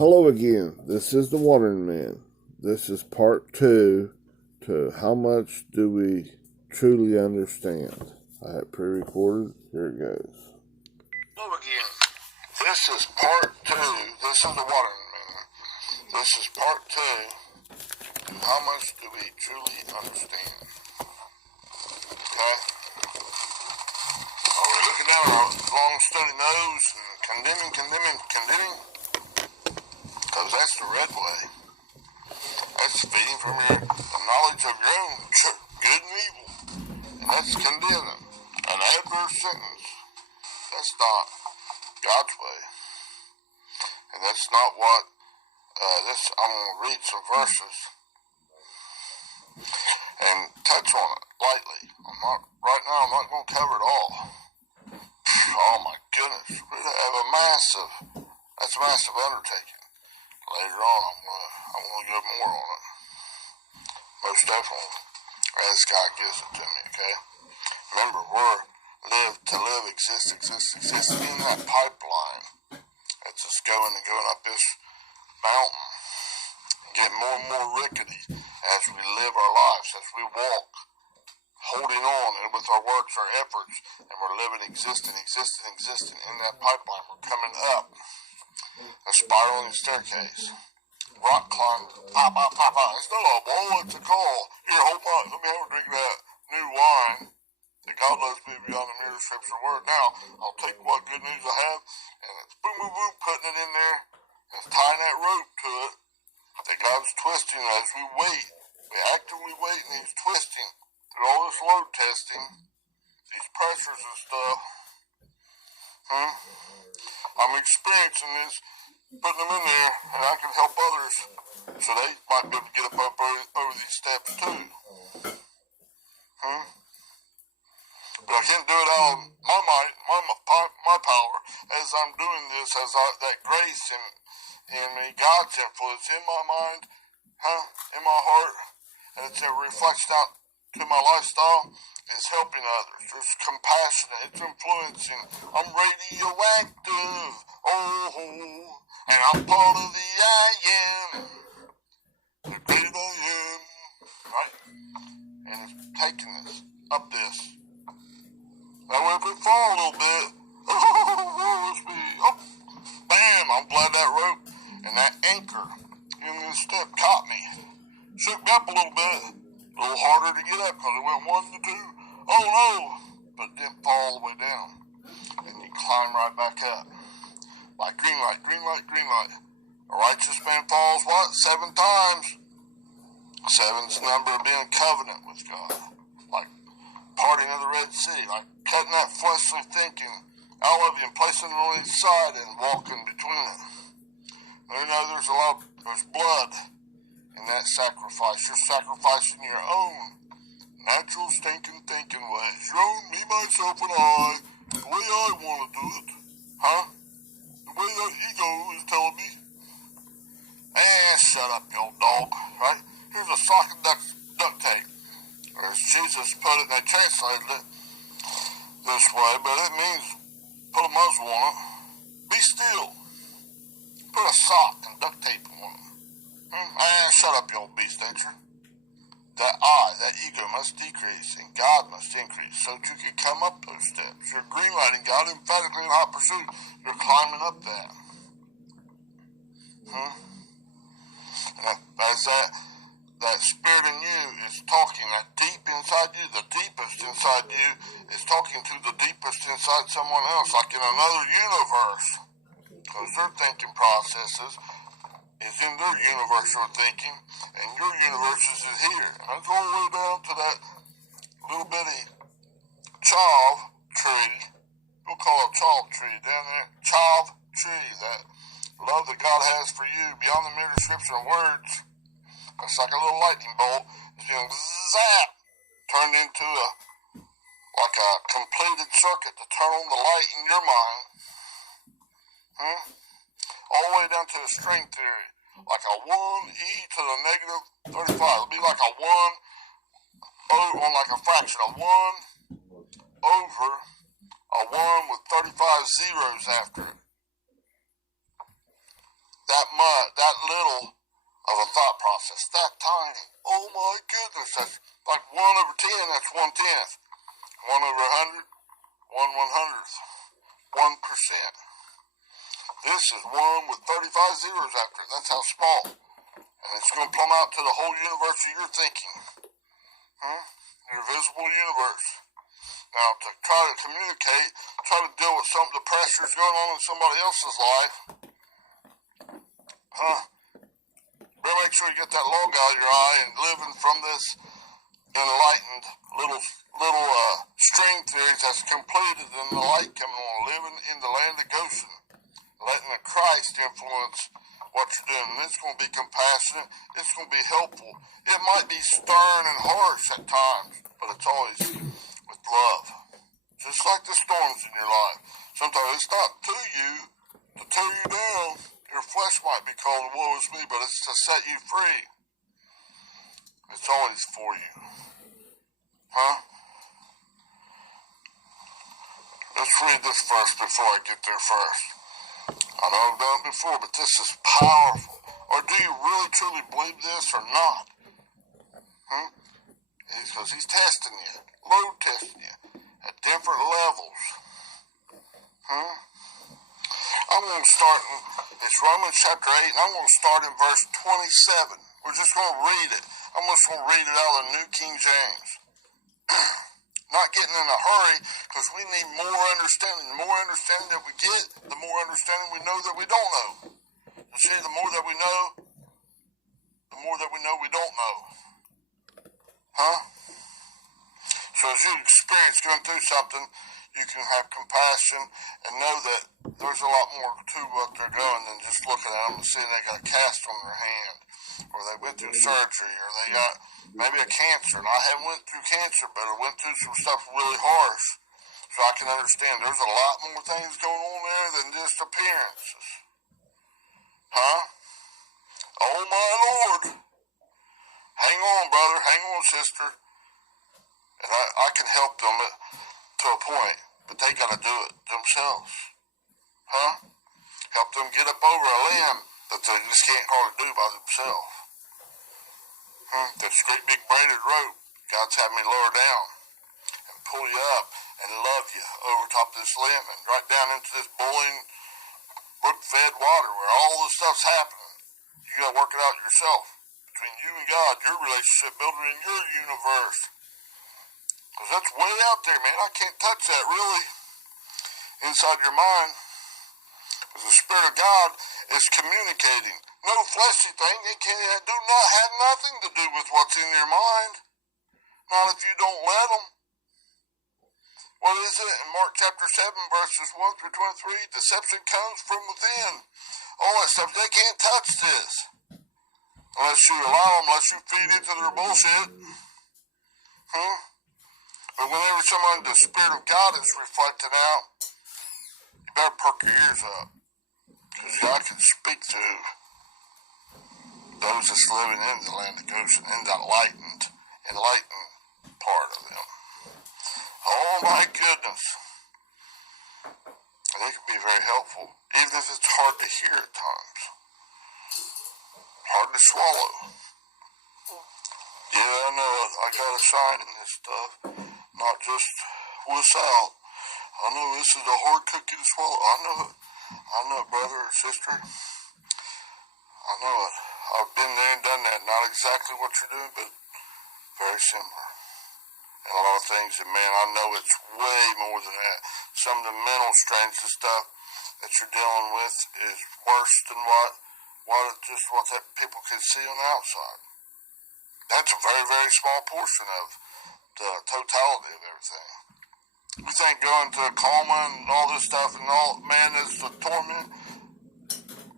Hello again, this is the Watering Man. This is part 2 to How Much Do We Truly Understand? I have pre-recorded, here it goes. Hello again, this is part 2, this is the Watering Man. This is part 2 to How Much Do We Truly Understand? Okay? Are we looking down our long study nose and condemning? Because that's the red way. That's feeding from the knowledge of your own good and evil. And that's condemning. An adverse sentence. That's not God's way. And that's not what, I'm going to read some verses and touch on it lightly. Right now I'm not going to cover it all. Oh my goodness. We're going to have that's a massive undertaking. Later on, I'm gonna get more on it. Most definitely, as God gives it to me. Okay. Remember, existing in that pipeline. It's just going up this mountain, getting more and more rickety as we live our lives, as we walk, holding on, and with our works, our efforts, and we're living, existing in that pipeline. We're coming up a spiraling staircase. Rock climb, pop. It's not a bowl, it's a call. Here, hold on, let me have a drink of that new wine that God loves me beyond the mere scripture word. Now, I'll take what good news I have, and it's boom, putting it in there, and tying that rope to it, that God's twisting as we wait. We actively wait, and He's twisting through all this load testing, these pressures and stuff. I'm experiencing this, putting them in there, and I can help others so they might be able to get up over these steps too. But I can't do it out of my might, my power, as I'm doing this, that grace and God's influence in my mind, in my heart, and it's a reflection out to my lifestyle, is helping others. There's compassion, it's influencing. I'm radioactive, and I'm part of the I am, the great I am, right? And it's taking us up this. That way if we fall a little bit, bam, I'm glad that rope and that anchor in this step caught me. Shook me up a little bit. A little harder to get up because it went 1 to 2. Oh no! But it didn't fall all the way down. And you climb right back up. Like green light. A righteous man falls what? 7 times. 7's the number of being in covenant with God. Like parting of the Red Sea. Like cutting that fleshly thinking out of you and placing it on each side and walking between it. You know there's blood in that sacrifice. You're sacrificing your own natural stinking thinking ways. Your own me, myself, and I. The way I want to do it. The way that ego is telling me. Shut up, you old dog. Right? Here's a sock of duct tape. Or as Jesus put it, they translated it this way, but it means put a muzzle on it. Be still. Put a sock and duct tape on it. Shut up, you old beast nature. That ego must decrease and God must increase so that you can come up those steps. You're greenlighting God emphatically in hot pursuit. You're climbing up that. And as that spirit in you is talking, that deep inside you, the deepest inside you is talking to the deepest inside someone else, like in another universe. Because their thinking processes is in their universal thinking, and your universe is here. And that's all the way down to that little bitty child tree. We'll call it child tree down there. Child tree, that love that God has for you beyond the mere description of words. It's like a little lightning bolt. It's being zap, turned into a completed circuit to turn on the light in your mind. All the way down to the string theory. Like a 1e to the negative 35. It'll be like a 1 on like a fraction. A 1 over a 1 with 35 zeros after it. that little of a thought process, that tiny. Oh my goodness, that's like 1 over 10, that's 1/10. 1 over 100, 1/100th, 1%. This is 1 with 35 zeros after it. That's how small. And it's going to plumb out to the whole universe of your thinking. Your visible universe. Now, to try to communicate, try to deal with some of the pressures going on in somebody else's life, better make sure you get that log out of your eye and living from this enlightened little string theories that's completed in the light coming on, living in the land of Goshen, letting the Christ influence what you're doing. And it's going to be compassionate. It's going to be helpful. It might be stern and harsh at times, but it's always with love. Just like the storms in your life. Sometimes it's not to you to tear you down. Your flesh might be called woe is me, but it's to set you free. It's always for you. Let's read this verse before I get there first. I know I've done it before, but this is powerful. Or do you really truly believe this or not? Because he's testing you, load testing you at different levels. I'm going to start it's Romans chapter 8, and I'm going to start in verse 27. We're just going to read it. I'm just going to read it out of the New King James. Not getting in a hurry, because we need more understanding. The more understanding that we get, the more understanding we know that we don't know. You see, the more that we know, the more that we know we don't know. So as you experience going through something, you can have compassion and know that there's a lot more to what they're doing than just looking at them and seeing they got a cast on their hand, or they went through surgery, or they got maybe a cancer. And I haven't went through cancer, but I went through some stuff really harsh, so I can understand there's a lot more things going on there than just appearances. Oh my Lord. Hang on, brother. Hang on, sister. And I can help them to a point, but they got to do it themselves. Help them get up over a limb that they just can't hardly do by themselves. This great big braided rope, God's had me lower down and pull you up and love you over top of this limb and right down into this boiling brook-fed water where all this stuff's happening. You got to work it out yourself between you and God, your relationship builder in your universe. Because that's way out there, man. I can't touch that, really, inside your mind. Because the Spirit of God is communicating. No fleshy thing. It do not have nothing to do with what's in your mind. Not if you don't let them. What is it in Mark chapter 7, verses 1 through 23? Deception comes from within. All that stuff. They can't touch this. Unless you allow them, unless you feed into their bullshit. But whenever the Spirit of God is reflecting out, you better perk your ears up. Because God can speak to those that's living in the land of Goshen, in that enlightened part of them. Oh my goodness. And it can be very helpful, even if it's hard to hear at times. Hard to swallow. Yeah, I know it. I got a sign in this stuff. Not just wuss out. I know this is a hard cookie to swallow. I know it. I know it, brother or sister. I know it. I've been there and done that. Not exactly what you're doing, but very similar. And a lot of things, and man, I know it's way more than that. Some of the mental strains and stuff that you're dealing with is worse than what that people can see on the outside. That's a very, very small portion of the totality of everything. You think going to a coma and all this stuff and all, man, is the torment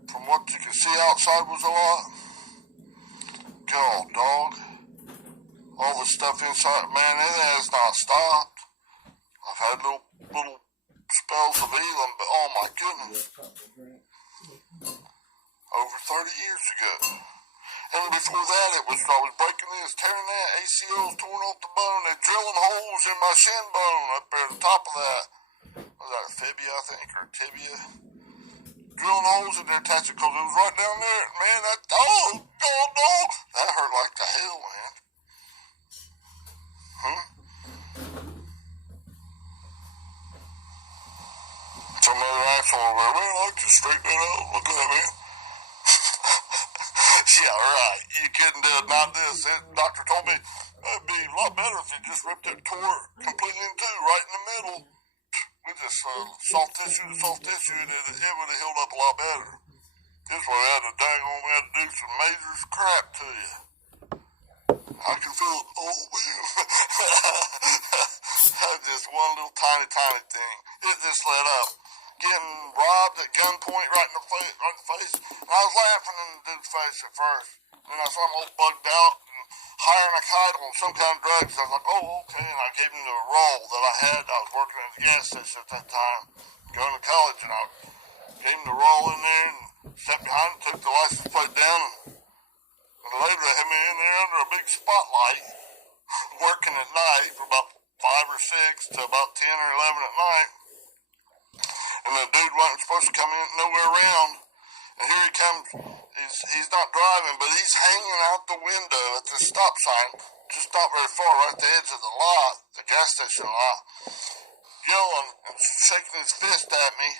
from what you can see outside was a lot? God, dog. All the stuff inside, man, it has not stopped. I've had little spells of healing, but oh my goodness. Over 30 years ago. And before that, I was breaking this, tearing that, ACLs torn off the bone, and drilling holes in my shin bone up there at the top of that. Was that a fibia, I think, or tibia? drilling holes in there, attach it, because it was right down there. Man, that that hurt like the hell, man. Some other asshole over there, man, I like to straighten it out. Look at that, man. Yeah, right. You couldn't do it, not this. Doctor told me it'd be a lot better if you just ripped that tore completely in two, right in the middle. With this soft tissue to soft tissue, it would have healed up a lot better. This way, we had to do some major crap to you. I can feel it. Oh, man. Just one little tiny thing. It just let up. Getting robbed at gunpoint right in the face. And I was laughing in the dude's face at first. Then I saw him all bugged out and hiring a kite on some kind of drugs. I was like, oh, okay. And I gave him the roll that I had. I was working at the gas station at that time, going to college, and I gave him the roll in there and stepped behind him, took the license plate down, and later they had me in there under a big spotlight, working at night for about 5 or 6 to about 10 or 11 at night. And the dude wasn't supposed to come in nowhere around. And here he comes. He's not driving, but he's hanging out the window at the stop sign, just not very far, right at the edge of the lot, the gas station lot, yelling and shaking his fist at me,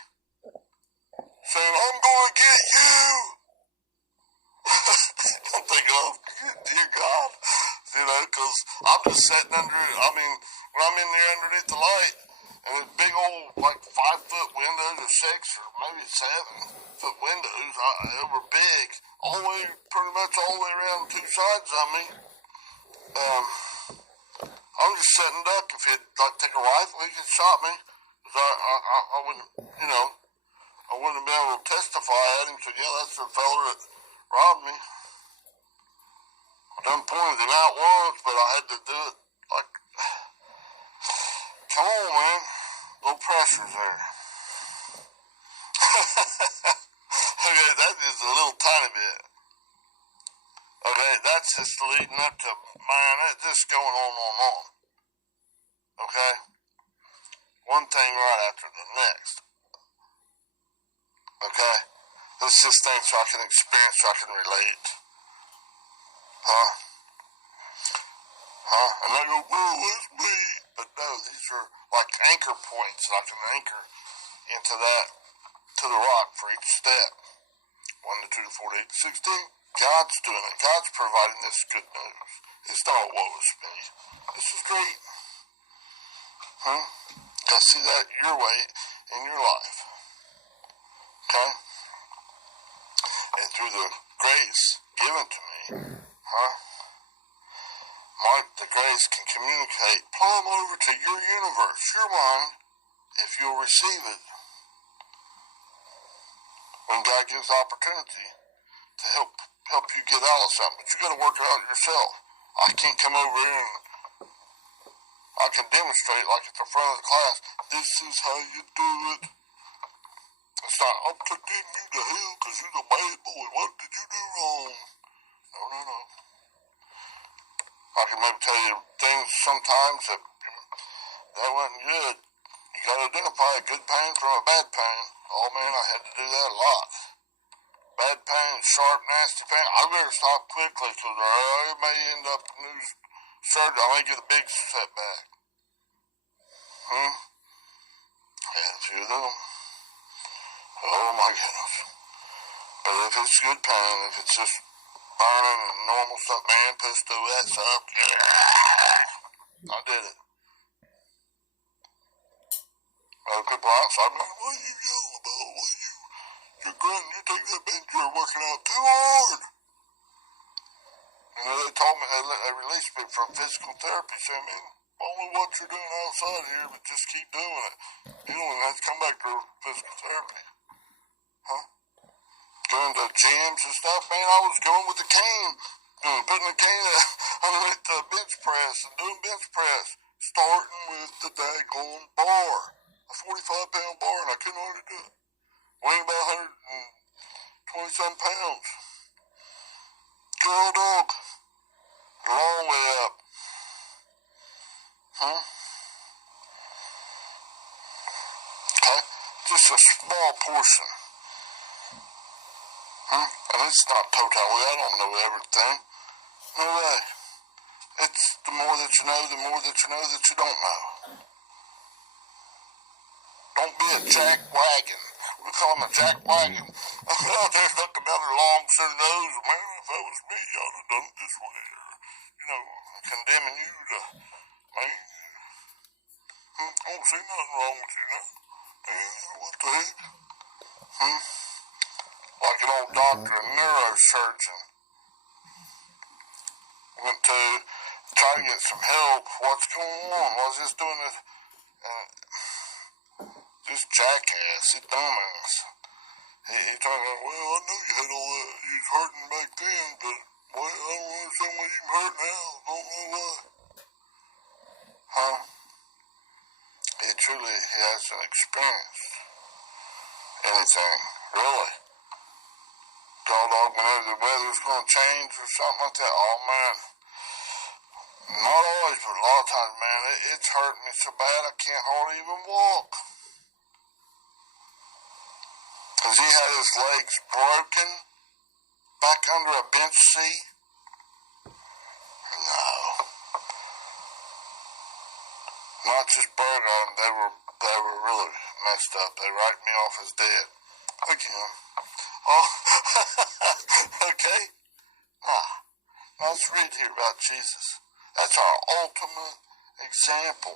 saying, I'm gonna get you. I'm thinking, oh, dear God, because I'm just sitting under it. I mean, when I'm in there underneath the light, and with big old, like 5-foot windows or 6 or maybe 7-foot windows, they were big, pretty much all the way around 2 sides of me. I'm just sitting duck. If he'd like take a rifle, he could shot me. I wouldn't, I wouldn't have been able to testify at him. So yeah, that's the fella that robbed me. I done pointed him out once, but I had to do it like, come on, man. No pressure's there. Okay, that is a little tiny bit. Okay, that's just leading up to, man, that's just going on. Okay? One thing right after the next. Okay? Let's just think so I can experience, so I can relate. And I go, well, it's me. But no, these are like anchor points that I can anchor into that, to the rock for each step. 1 to 2 to 4 to 8 to 16. God's doing it. God's providing this good news. It's not woe is me. This is great. Gotta see that your way in your life. Okay? And through the grace given to me, the grace can communicate plumb over to your universe, your mind, if you'll receive it. When God gives opportunity to help you get out of something, but you gotta work it out yourself. I can't come over here and I can demonstrate like at the front of the class, this is how you do it. It's not, I'm condemning you to hell because you're the bad boy. What did you do wrong? No. I can maybe tell you things sometimes that wasn't good. You gotta identify a good pain from a bad pain. Oh man, I had to do that a lot. Bad pain, sharp, nasty pain. I better stop quickly because I may end up in new surgery. I may get a big setback. I had a few of them. Oh my goodness. But if it's good pain, if it's just burning and normal stuff, man, push through that stuff. I did it. Other people outside, man, what are you yelling about? You're grunting, you take that bench, you're working out too hard. They told me, they released me from physical therapy, saying, man, only what you're doing outside here, but just keep doing it. You don't even have to come back to physical therapy. Going to gyms and stuff, man, I was going with the cane, putting the cane underneath the bench press and doing bench press, starting with the daggone bar, a 45-pound bar, and I couldn't hardly do it. Weighing about 120-some pounds. Girl dog, long way up. Okay, just a small portion And it's not totally, I don't know everything. No way. It's the more that you know, the more that you know that you don't know. Don't be a jack wagon. We call him a jack wagon. Oh, there's nothing about a long set of nose. Man, if that was me, I'd have done it this way. Or, condemning you to, man. I don't see nothing wrong with you now. Man, what the heck? Like an old doctor, a neurosurgeon. Went to try to get some help. What's going on? What's this doing this? And this jackass, he dumbass. He talking about, well, I knew you had all that. You was hurting back then, but well, I don't understand why you hurt now. Don't know why. Huh? He truly hasn't experienced anything, really. Told whenever the weather's going to change or something like that. Oh, man. Not always, but a lot of times, man, it's hurting me so bad I can't hardly even walk. Because he had his legs broken back under a bench seat. No. Not just broken, they were really messed up. They write me off as dead. Again. Oh, okay. Now let's read here about Jesus. That's our ultimate example.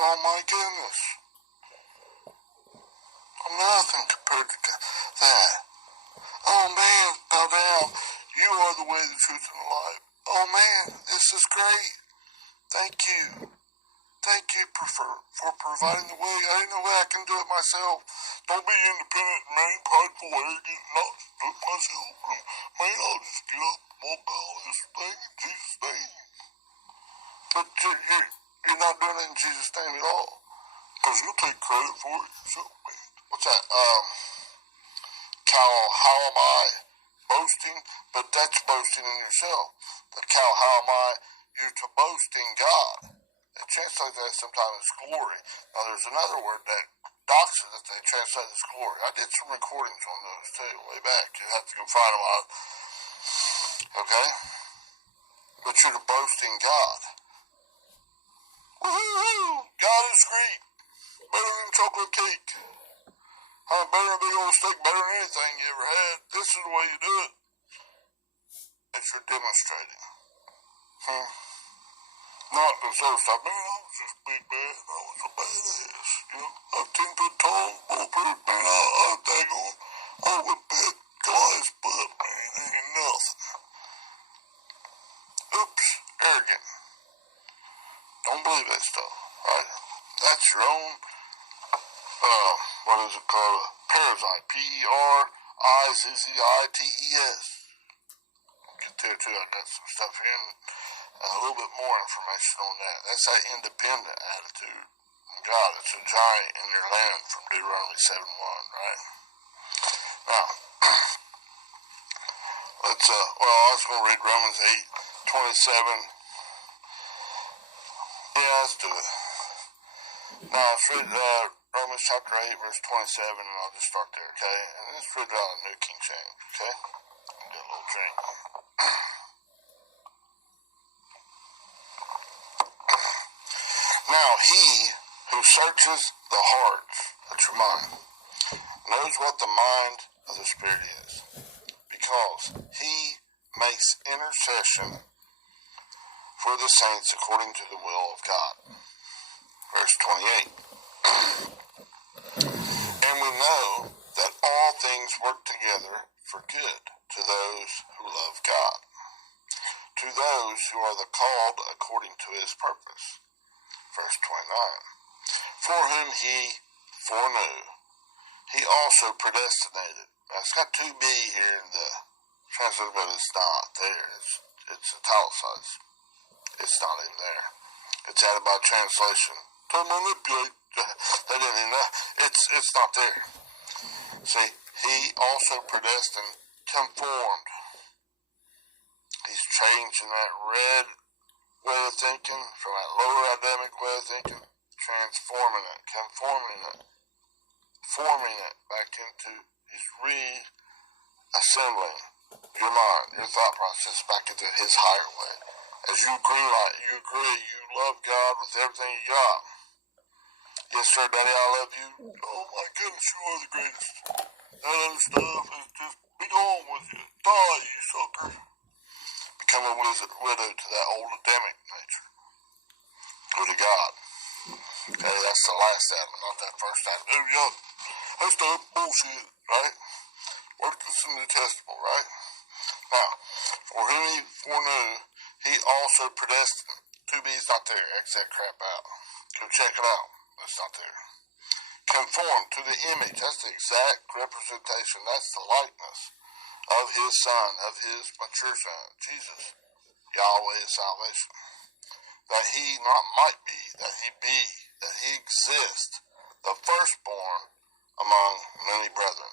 Oh my goodness. I'm nothing compared to that. Oh man, bow down. You are the way, the truth, and the life. Oh man, this is great. Thank you. Thank you for providing the way. I didn't know I can do it myself. Don't be independent, man. Prideful, arrogant, not do it myself. Man, I'll just get up, walk out this thing in Jesus' name. But you're not doing it in Jesus' name at all. Because you'll take credit for it yourself, man. What's that? How am I boasting? But that's boasting in yourself. How am I? You're to boast in God. They translate that sometimes as glory. Now there's another word, that doxa, that they translate as glory. I did some recordings on those too, way back. You have to go find them out. Okay? But you're to boast in God. Woo-hoo-hoo! God is great. Better than chocolate cake. Better than a big old steak, better than anything you ever had. This is the way you do it. If you're demonstrating. Not the sort of stuff, man, I was just big bad, I was a badass, I'm 10 foot tall, bulletproof, man, I would bet Goliath's butt, man, ain't nothing. Oops, arrogant. Don't believe that stuff, right? That's your own, what is it called, a parasite, P-E-R-I-Z-Z-I-T-E-S. Get there too, I got some stuff here, and a little bit more information on that. That's that independent attitude. God, it's a giant in your land from Deuteronomy 7:1, right? Now, let's, I was going to read Romans 8:27. Yeah, let's do it. Now, let's read Romans chapter 8, verse 27, and I'll just start there, okay? And let's read it out of the New King James, okay? I'll get a little drink. Now he who searches the hearts, that's your mind, knows what the mind of the Spirit is, because he makes intercession for the saints according to the will of God. Verse 28. And we know that all things work together for good to those who love God, to those who are the called according to his purpose. Verse 29. For whom he foreknew, he also predestinated. Now, it's got 2B here in the translation, but it's not there. It's italicized. It's not even there. It's added by translation to manipulate. They didn't even know. It's not there. See, he also predestined, conformed. He's changing that red way of thinking from that lower Adamic way of thinking, transforming it, conforming it forming it back into, he's reassembling your mind, your thought process back into his higher way. As you agree, you love God with everything you got. Yes, sir, Daddy, I love you. Oh my goodness, you are the greatest. That other stuff is just, be gone with you. Die, you sucker. Become a widow to that old Adamic nature. Go to God. Okay, that's the last Adam, not that first Adam. Oh, yeah, that stuff bullshit, right? Worthless and detestable, right? Now, for whom he foreknew, he also predestined. To be is not there. X that crap out. Go check it out. It's not there. Conformed to the image. That's the exact representation. That's the likeness of his Son, of his mature Son, Jesus, Yahweh is salvation. That he not might be, that he be, that he exist, the firstborn among many brethren.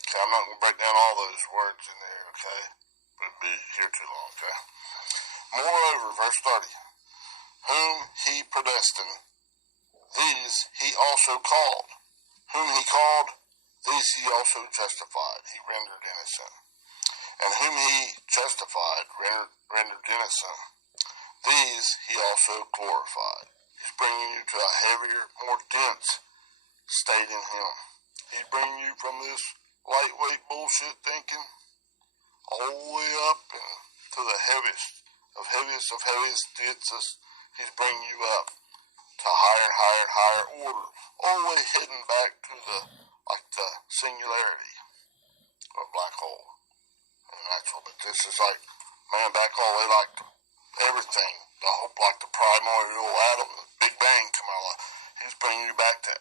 Okay, I'm not going to break down all those words in there, okay? It would be here too long, okay? Moreover, verse 30, whom he predestined, these he also called. Whom he called, these he also justified. He rendered innocent. And whom he justified, rendered innocent, these he also glorified. He's bringing you to a heavier, more dense state in him. He's bringing you from this lightweight bullshit thinking all the way up and to the heaviest of heaviest densest. He's bringing you up to higher and higher and higher order, all the way heading back to the singularity of a black hole in the natural. But this is like, man, back all the way like everything, the whole, like the primordial atom, the Big Bang come out. He's bringing you back to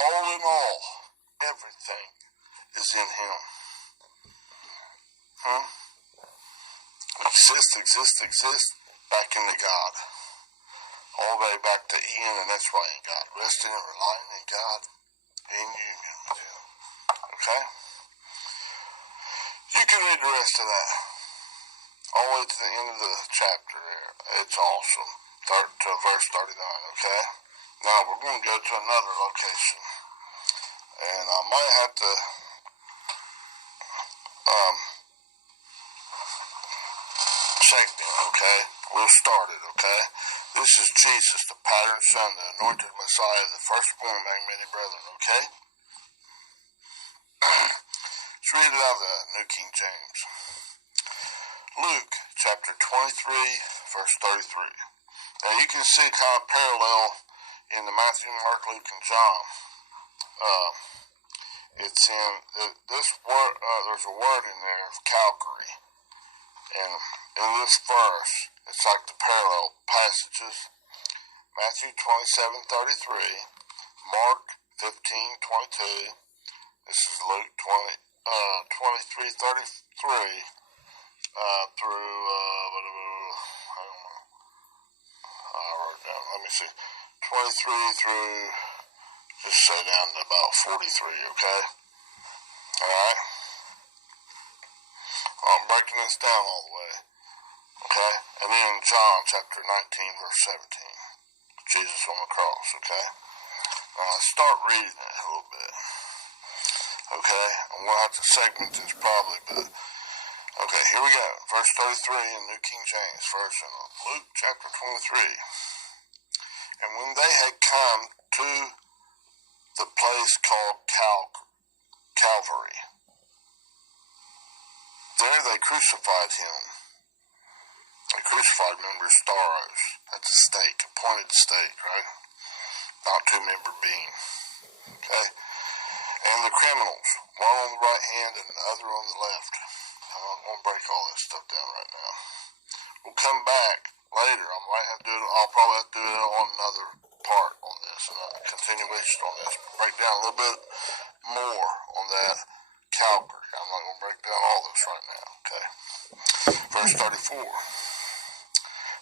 all in all, everything is in him. Exist, back into God. All the way back to Ian, and that's why in God. Resting and relying in God in union with him. Okay? You can read the rest of that. All the way to the end of the chapter there. It's awesome. To verse 39, okay? Now we're going to go to another location. And I might have to check them, okay? We'll start it, okay? This is Jesus, the pattern son, the anointed Messiah, the firstborn among many brethren, okay? Let's read it out of the New King James. Luke chapter 23, verse 33. Now you can see kind of parallel in the Matthew, Mark, Luke, and John. It's in this word. There's a word in there of Calvary, and in this verse, it's like the parallel passages. Matthew 27:33, Mark 15:22. This is Luke 23:33 through. I wrote it down. Let me see. 23 through. Just say down to about 43, okay? Alright? I'm breaking this down all the way, okay? And then John chapter 19, verse 17. Jesus on the cross, okay? Now let's start reading it a little bit, okay? I'm going to have to segment this probably, but, okay, here we go. Verse 33 in New King James Version of Luke chapter 23. And when they had come to the place called Calvary, there they crucified him. They crucified, remember, stauros. That's a stake, a pointed stake, right? Not two-member beam. Okay? And the criminals, one on the right hand and the other on the left. I'm not going to break all this stuff down right now. We'll come back later. I might have to do it. I'll probably have to do it on another part on this, and a continuation on this. Break down a little bit more on that Calvary. I'm not going to break down all this right now, okay? Verse 34.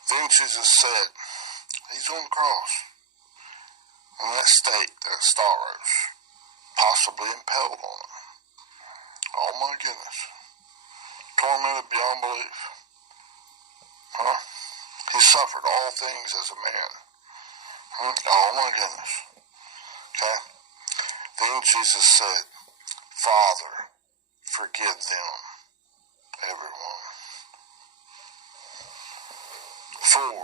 Then Jesus said, he's on the cross, in that stake, that stauros, possibly impaled on it. Oh my goodness. Tormented beyond belief. He suffered all things as a man. Oh my goodness. Okay? Then Jesus said, Father, forgive them, everyone. For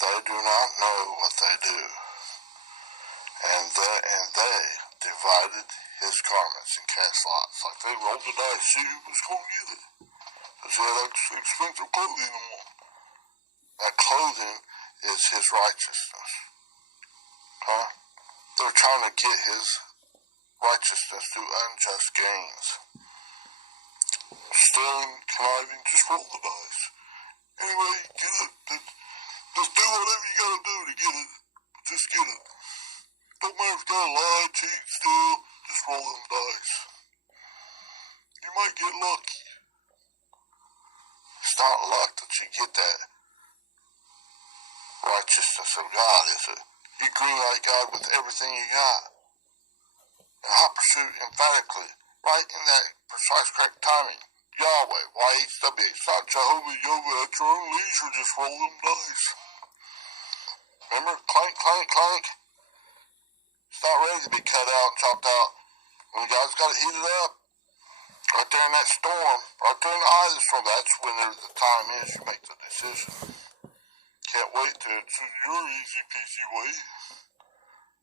they do not know what they do. And they divided his garments and cast lots. Like they rolled the dice, see who was going to get it. Because he had expensive clothing on. That clothing is his righteousness. Huh? They're trying to get his righteousness through unjust gains. Stealing, conniving, just roll the dice. Anyway, get it. Just do whatever you gotta do to get it. Just get it. Don't matter if you gotta lie, cheat, steal, just roll them dice. You might get lucky. It's not luck that you get that righteousness of God, is it? You greenlight God with everything you got. And hot pursuit emphatically, right in that precise correct timing. Yahweh, YHWH, it's not Jehovah, Yahweh, at your own leisure, just roll them dice. Remember? Clank, clank, clank. It's not ready to be cut out and chopped out. When God's got it heated up, right there in that storm, right there in the eye of the storm, that's when the time is you make the decision. Can't wait to choose your easy peasy way.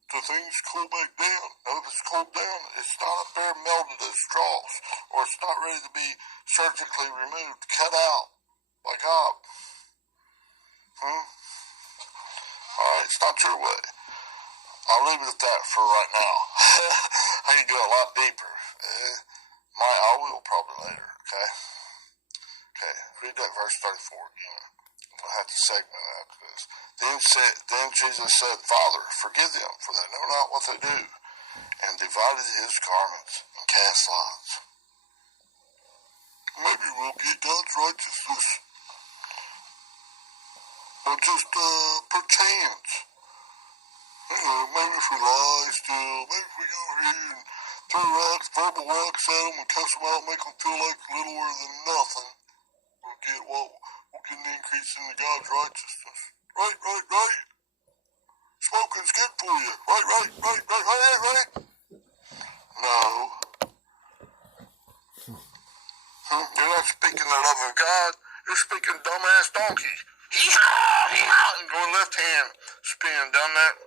Till things cool back down. Now, if it's cooled down, it's not up there melted as straws, or it's not ready to be surgically removed, cut out by God. Alright, it's not your way. I'll leave it at that for right now. I can go a lot deeper. I will probably later, okay? Okay, read that verse 34 again. I'll have to segment after this. Then Jesus said, Father, forgive them, for they know not what they do, and divided his garments and cast lots. Maybe we'll get God's righteousness. Or just perchance. Maybe if we lie still, maybe if we go here and throw rocks, verbal rocks at them and cuss them out, make them feel like littler than nothing, we'll get an increase in God's righteousness. Right. Smoking's good for you. Right. No. You're not speaking the love of God. You're speaking dumbass donkey. Hee-haw, and going left hand, spin down that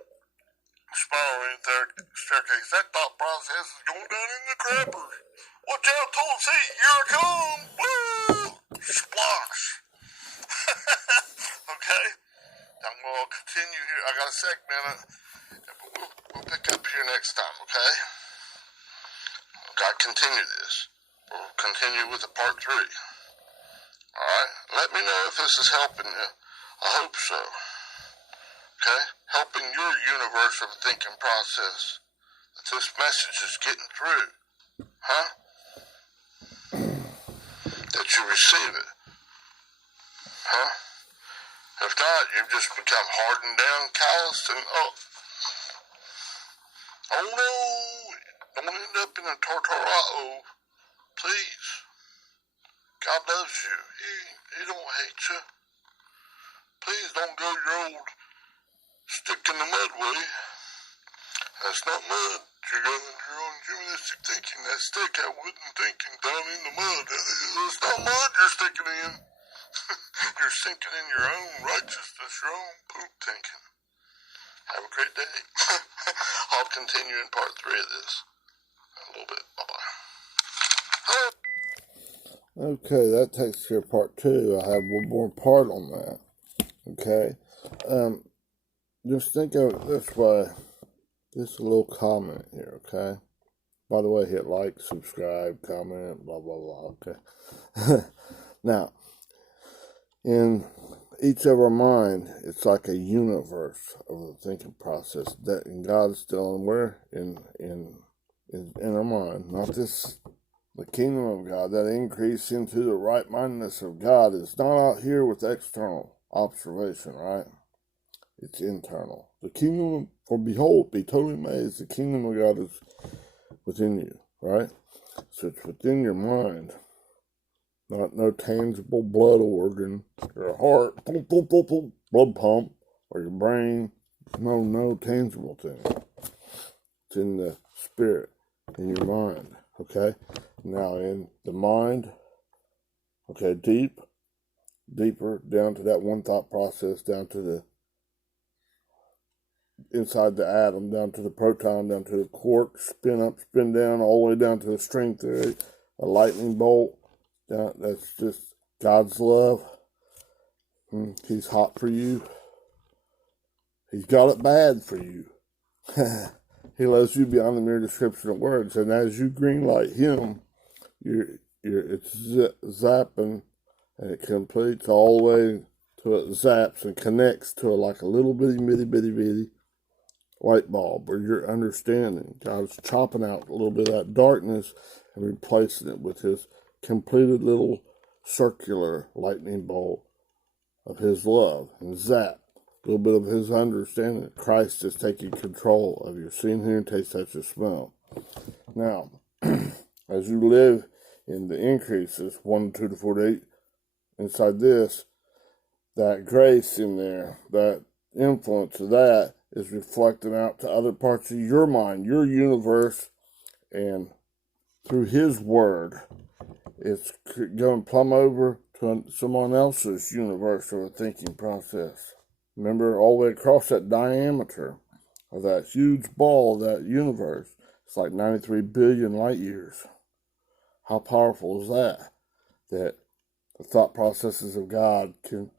spiral staircase. That thought process is going down in the crapper. Watch out, Tulsi, here I come. Woo! Splosh. Okay? I'm going to continue here. I got a segment, but we'll pick up here next time, okay? I've got to continue this. We'll continue with the part 3. Alright? Let me know if this is helping you. I hope so. Okay? Helping your universe of thinking process. That this message is getting through. Huh? That you receive it. Huh? If not, you've just become hardened down, calloused, and oh no! Don't end up in a tartarao. Please. God loves you. He don't hate you. Please don't go your old stick in the mud way. That's not mud. You're going your own humanistic thinking. That stick, that wooden thinking down in the mud. It's not mud you're sticking in. You're sinking in your own righteousness, your own poop thinking. Have a great day. I'll continue in part 3 of this in a little bit. Bye-bye. Okay, that takes care of part 2. I have one more part on that. Okay? Just think of it this way. Just a little comment here, okay? By the way, hit like, subscribe, comment, blah, blah, blah, okay? Now, in each of our mind, it's like a universe of the thinking process that in God's still, and we're in our mind, not this, the kingdom of God, that increase into the right-mindedness of God is not out here with external observation, right? It's internal. The kingdom, for behold, be totally amazed, the kingdom of God is within you, right? So it's within your mind. Not no tangible blood organ, your heart, boom, boom, boom, boom, blood pump, or your brain. No tangible thing. It's in the spirit, in your mind, okay? Now in the mind, okay, deeper, down to that one thought process, down to the inside the atom, down to the proton, down to the quark, spin up, spin down, all the way down to the string theory, a lightning bolt. That's just God's love. He's hot for you. He's got it bad for you. He loves you beyond the mere description of words. And as you greenlight him, it's zapping, and it completes all the way to it zaps and connects to like a little bitty light bulb, where you're understanding. God's chopping out a little bit of that darkness and replacing it with his completed little circular lightning bolt of his love. And zap, a little bit of his understanding. Christ is taking control of your seeing, hearing, taste, touch, and smell. Now, as you live in the increases, 1, 2 to 4 to 8, inside this, that grace in there, that influence of that is reflecting out to other parts of your mind, your universe, and through his word, it's going plumb over to someone else's universe or thinking process. Remember, all the way across that diameter of that huge ball of that universe, it's like 93 billion light years. How powerful is that? That the thought processes of God can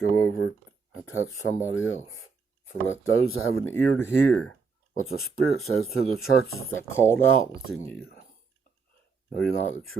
go over and touch somebody else. So let those that have an ear to hear what the Spirit says to the churches that called out within you. Know you not that you